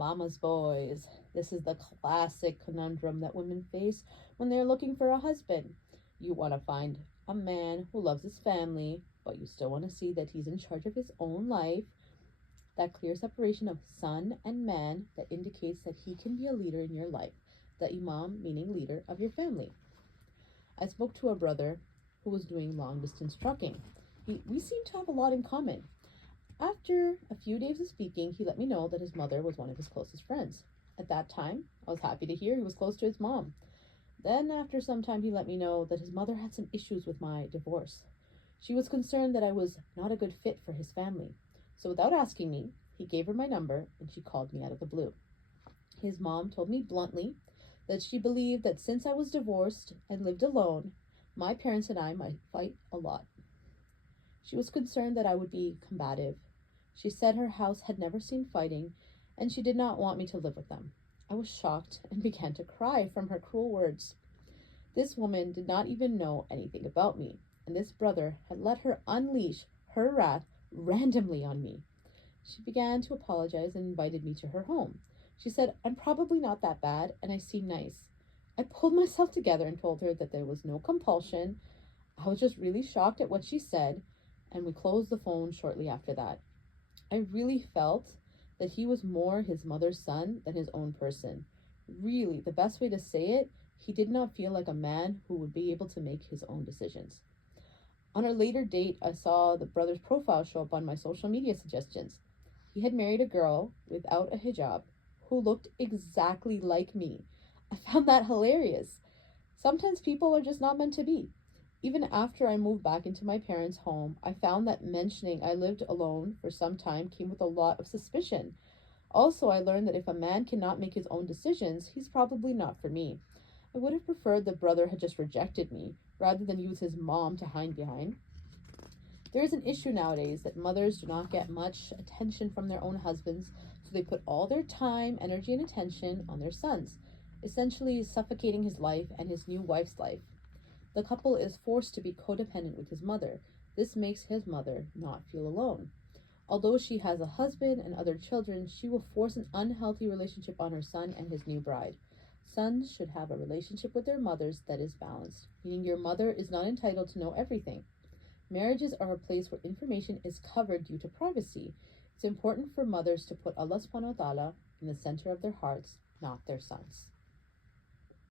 Mama's boys. This is the classic conundrum that women face when they're looking for a husband. You want to find a man who loves his family, but you still want to see that he's in charge of his own life. That clear separation of son and man that indicates that he can be a leader in your life. The imam meaning leader of your family. I spoke to a brother who was doing long distance trucking. We seemed to have a lot in common. After a few days of speaking, he let me know that his mother was one of his closest friends. At that time, I was happy to hear he was close to his mom. Then, after some time, he let me know that his mother had some issues with my divorce. She was concerned that I was not a good fit for his family. So, without asking me, he gave her my number and she called me out of the blue. His mom told me bluntly that she believed that since I was divorced and lived alone, my parents and I might fight a lot. She was concerned that I would be combative. She said her house had never seen fighting, and she did not want me to live with them. I was shocked and began to cry from her cruel words. This woman did not even know anything about me, and this brother had let her unleash her wrath randomly on me. She began to apologize and invited me to her home. She said, "I'm probably not that bad, and I seem nice." I pulled myself together and told her that there was no compulsion. I was just really shocked at what she said, and we closed the phone shortly after that. I really felt that he was more his mother's son than his own person. Really, the best way to say it, he did not feel like a man who would be able to make his own decisions. On a later date, I saw the brother's profile show up on my social media suggestions. He had married a girl without a hijab who looked exactly like me. I found that hilarious. Sometimes people are just not meant to be. Even after I moved back into my parents' home, I found that mentioning I lived alone for some time came with a lot of suspicion. Also, I learned that if a man cannot make his own decisions, he's probably not for me. I would have preferred the brother had just rejected me, rather than use his mom to hide behind. There is an issue nowadays that mothers do not get much attention from their own husbands, so they put all their time, energy, and attention on their sons, essentially suffocating his life and his new wife's life. The couple is forced to be codependent with his mother. This makes his mother not feel alone. Although she has a husband and other children, she will force an unhealthy relationship on her son and his new bride. Sons should have a relationship with their mothers that is balanced, meaning your mother is not entitled to know everything. Marriages are a place where information is covered due to privacy. It's important for mothers to put Allah subhanahu wa ta'ala in the center of their hearts, not their sons.